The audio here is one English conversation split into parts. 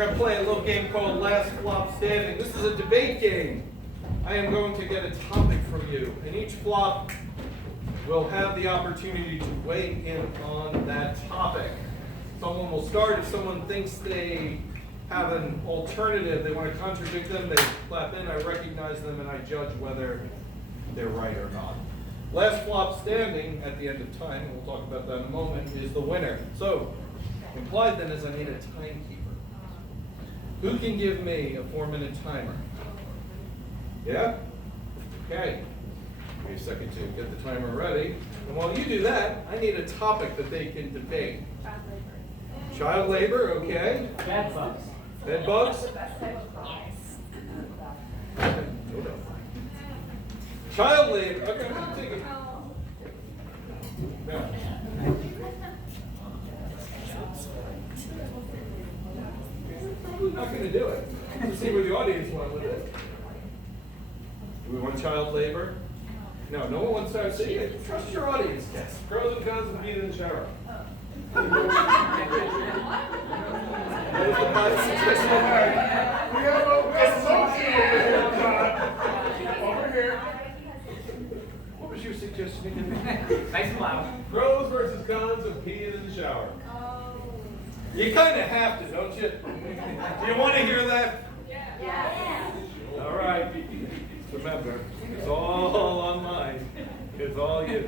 We're going to play a little game called Last Flop Standing. This is a debate game. I am going to get a topic from you, and each flop will have the opportunity to weigh in on that topic. Someone will start. If someone thinks they have an alternative, they want to contradict them, they clap in, I recognize them, and I judge whether they're right or not. Last flop standing at the end of time, and we'll talk about that in a moment, is the winner. So, implied then is I need a timekeeper. Who can give me a 4-minute timer? Yeah? Okay. Give me a second to get the timer ready. And while you do that, I need a topic that they can debate. Child labor, okay. Bed bugs. Bed bugs? Child labor, okay, I'm gonna take it. No. Probably not gonna do it. Let's see where the audience went with it. Do we want child labor? No, no one wants to say it. Trust your audience, yes. Pros and cons of being in the shower. We have a associate over here. What was your suggestion again? Nice and loud. Pros versus cons of peeing in the shower. You kind of have to, don't you? Do you want to hear that? Yeah. All right. Remember, it's all on mine. It's all you.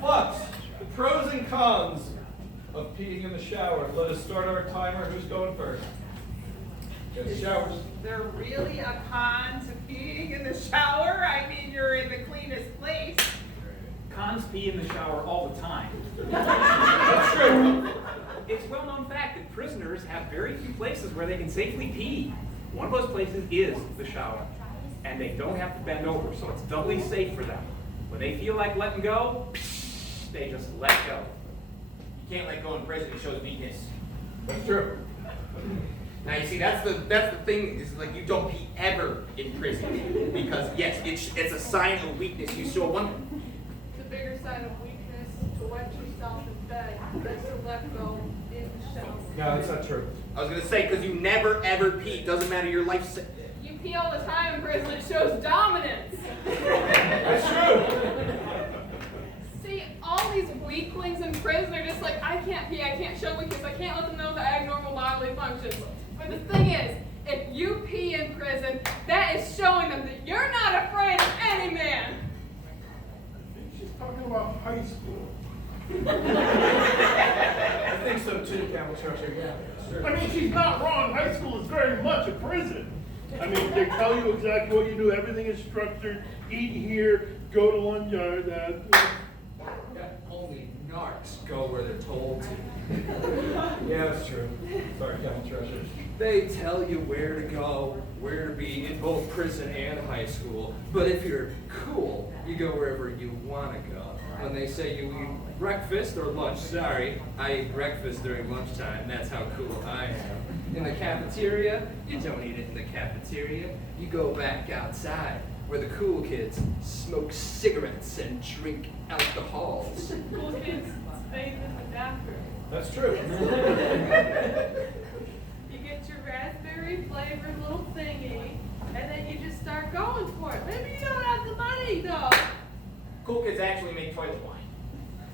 Flops, the pros and cons of peeing in the shower. Let us start our timer. Who's going first? Yes, showers. Is there really a con to peeing in the shower? I mean, you're in the cleanest place. Cons pee in the shower all the time. That's true. It's a well-known fact that prisoners have very few places where they can safely pee. One of those places is the shower. And they don't have to bend over, so it's doubly safe for them. When they feel like letting go, they just let go. You can't let go in prison, it shows weakness. That's true. Now you see, that's the thing, is like you don't pee ever in prison. Because yes, it's a sign of weakness. You show one. The bigger sign of weakness to wet yourself in bed than to let go in the shower. No, that's not true. I was gonna say, because you never ever pee. Doesn't matter your life. You pee all the time in prison, it shows dominance. That's true. See, all these weaklings in prison are just like, I can't pee, I can't show weakness, I can't let them know that I have normal bodily functions. But the thing is, if you pee in prison, that is showing them that you're not afraid of any man. She's talking about high school. I think so too, Camel Crusher. Yeah. Sure. I mean, she's not wrong. High school is very much a prison. I mean, they tell you exactly what you do. Everything is structured. Eat here, go to one yard. Yeah, only narcs go where they're told to. Yeah, that's true. Sorry, Camel Crusher. They tell you where to go, where to be in both prison and high school. But if you're cool, you go wherever you want to go. When they say you eat breakfast or lunch, sorry, I eat breakfast during lunchtime. That's how cool I am. In the cafeteria, you don't eat it in the cafeteria. You go back outside where the cool kids smoke cigarettes and drink alcohols. Cool kids bathe in the bathroom. That's true. You get your raspberry flavored little thingy, and then you just start going for it. Maybe you don't have the money though. Cool kids actually make toilet wine.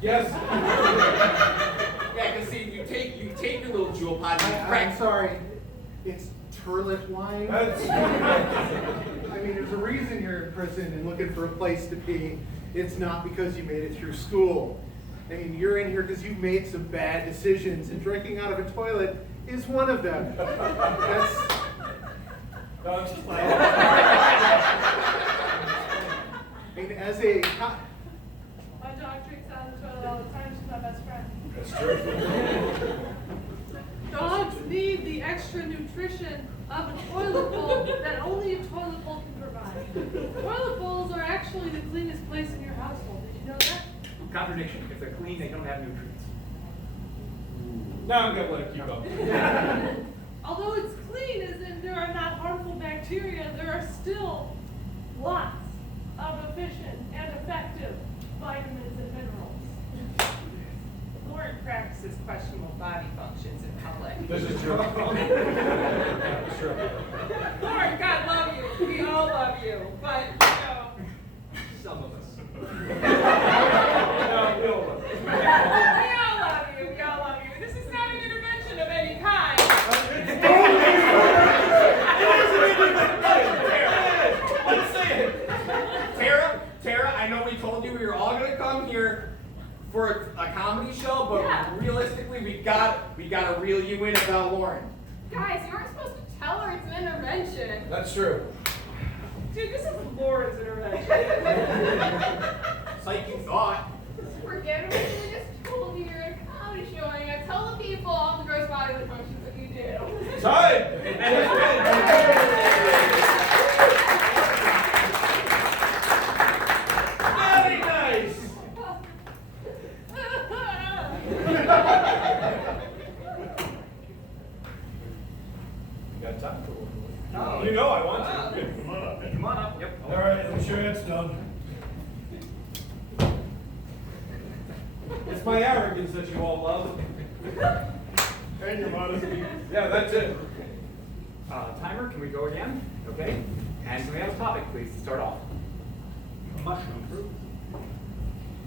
Yes. Yeah, because see, you take your little jewel pod and you crack. I'm sorry, it's turlet wine. That's I mean, there's a reason you're in prison and looking for a place to pee. It's not because you made it through school. I mean, you're in here because you've made some bad decisions, and drinking out of a toilet is one of them. That's. No, I'm just like. I mean, as a. My dog drinks out of the toilet all the time. She's my best friend. That's true. Dogs need the extra nutrition of a toilet bowl that only a toilet bowl can provide. Toilet bowls are actually the cleanest place in your household. Did you know that? Contradiction. If they're clean, they don't have nutrients. Now I'm gonna let it keep up. Although it's clean, as in there are not harmful bacteria, there are still lots of efficient and effective vitamins and minerals. Lauren cracks practices questionable body functions in public. This is true. Sure. Lord, God love you. We all love you. But, Some of us. No, we all love you. we all love you. We all love you. This is not an intervention of any kind. Let's say it. Tara, I know we told you we were all gonna come here for a comedy show, but Yeah. realistically, we gotta reel you in about Lauren. Guys, you aren't supposed to tell her it's an intervention. That's true. Dude, this is Lauren's intervention. It's like you thought. Forget everything I just told you. You're in a comedy showing. I tell the people all the gross bodily functions that you do. Very nice. You got time for one more? Oh. You know I want to. Come on up. Come on up, yep. All right, let me show you it's done. It's my arrogance that you all love. And your modesty. Yeah, that's it. Timer, can we go again? Okay. And can we have a topic, please, to start off? Mushroom.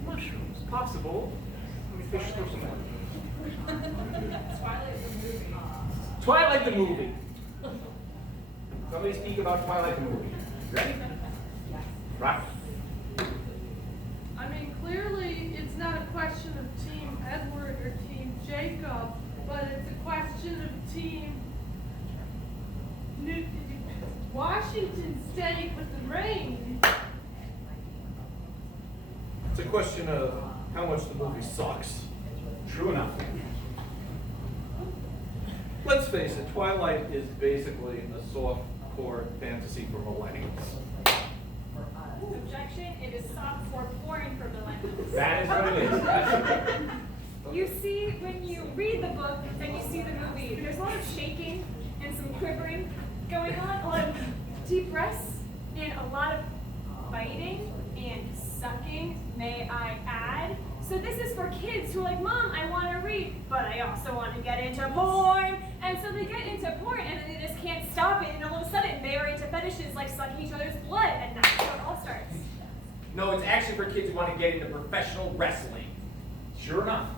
Mushrooms. Possible. Let me fish through some more. Twilight the movie. Somebody speak about Twilight the movie. Ready? Right. I mean, clearly, it's not a question of Team Edward or Team Jacob, but it's a question of Team Washington State with the rain. It's a question of how much the movie sucks. True enough. Let's face it, Twilight is basically a soft-core fantasy for millennials. Objection, it is soft for porn for millennials. That is what it is. That's You see, when you read the book and you see the movie, there's a lot of shaking and some quivering going on, a lot of deep breaths, and a lot of biting and sucking, may I add. So this is for kids who are like, Mom, I want to read, but I also want to get into porn. And so they get into porn and then they just can't stop it, and all of a sudden they are into fetishes like sucking each other's blood, and that's how it all starts. No, it's actually for kids who want to get into professional wrestling. Sure enough.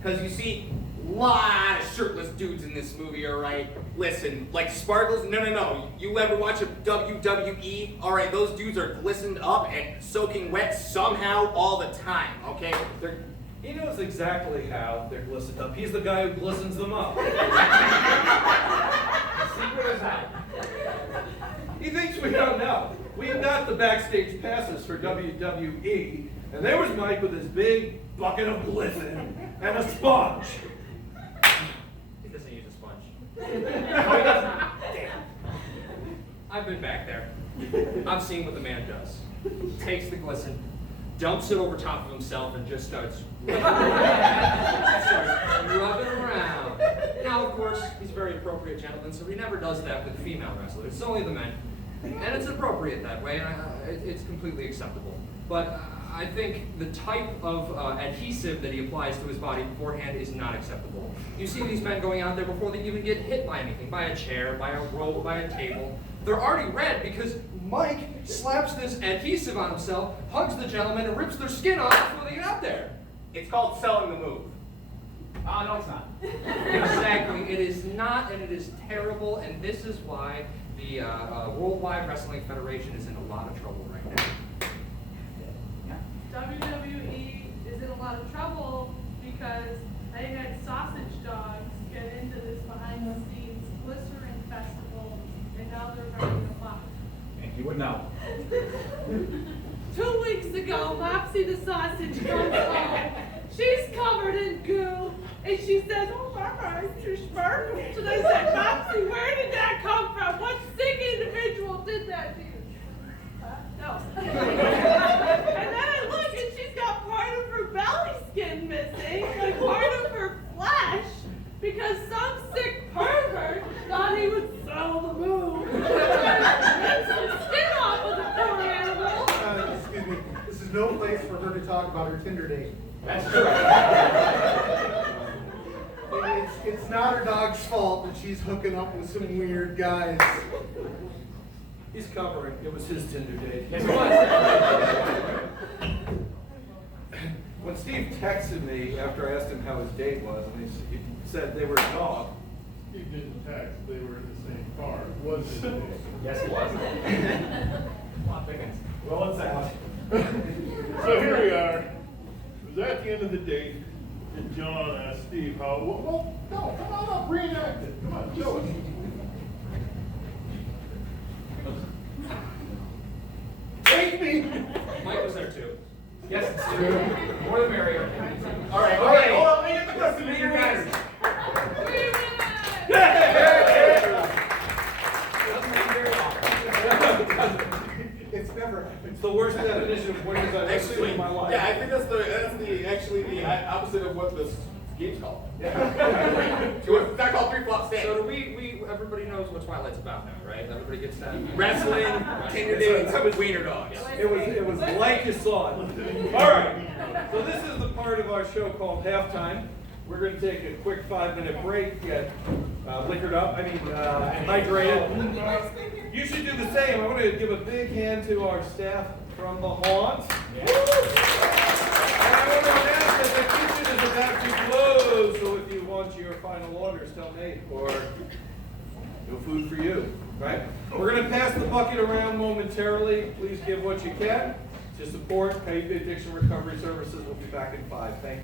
Because you see, a lot of shirtless dudes in this movie, alright? Listen, like Sparkles, no. You ever watch a WWE? Alright, those dudes are glistened up and soaking wet somehow all the time, okay? He knows exactly how they're glistened up. He's the guy who glistens them up. Secret is out. He thinks we don't know. We've got the backstage passes for WWE, and there was Mike with his big bucket of glisten and a sponge. He doesn't use a sponge. No, he doesn't. Damn. I've been back there. I've seen what the man does. Takes the glisten, dumps it over top of himself, and just starts rubbing around. Now, of course, he's a very appropriate gentleman, so he never does that with female wrestlers. It's only the men. And it's appropriate that way, and it's completely acceptable. But I think the type of adhesive that he applies to his body beforehand is not acceptable. You see these men going out there before they even get hit by anything, by a chair, by a rope, by a table. They're already red because Mike slaps this adhesive on himself, hugs the gentleman, and rips their skin off before they get out there. It's called selling the move. No, it's not. Exactly. It is not, and it is terrible, and this is why the Worldwide Wrestling Federation is in a lot of trouble right now. WWE is in a lot of trouble because they had sausage dogs get into this behind the scenes glycerin festival, and now they're ready to flop. And you would know. 2 weeks ago, Mopsy the sausage comes home. She's covered in goo, and she says, "Oh, Mama, you're sparkles." And I said, "Mopsy, where did that come from? What sick individual did that to you?" No. And then I look, and she's got part of her belly skin missing, and part of her flesh, because some sick pervert thought he would sell the move. Get some skin off of the poor animal. Excuse me, this is no place for her to talk about her Tinder date. That's true. It's not her dog's fault that she's hooking up with some weird guys. He's covering. It was his Tinder date. Yes, it was. When Steve texted me after I asked him how his date was, and he said they were a dog. He didn't text, they were in the same car. Was it? Yes, it was. Well, it's out. So here we are. It was at the end of the date, and John asked Steve how, well, no, come on up, reenact it. Come on, show us. Take me! Mike was there too. Yes, it's true. More the merrier. All right, Okay. hold on, let me get the question to your guys. Doesn't happen very often. It's never happened. It's the worst definition of winners I've ever seen in my life. Yeah, I think that's actually the opposite of what this game's called. It's not called 3 flop stand. So do we everybody knows what Twilight's about now, right? Everybody gets that? Wrestling, Tinder dates, wiener dogs. It was like you saw it. All right. So this is the part of our show called halftime. We're going to take a quick 5-minute break, get liquored up, and hydrated. You should do the same. I want to give a big hand to our staff from the haunt. And I want to announce that the kitchen is about to close, so if you want your final orders, tell me, or no food for you, right? We're going to pass the bucket around momentarily. Please give what you can to support Pay Addiction Recovery Services. We'll be back in 5. Thank you.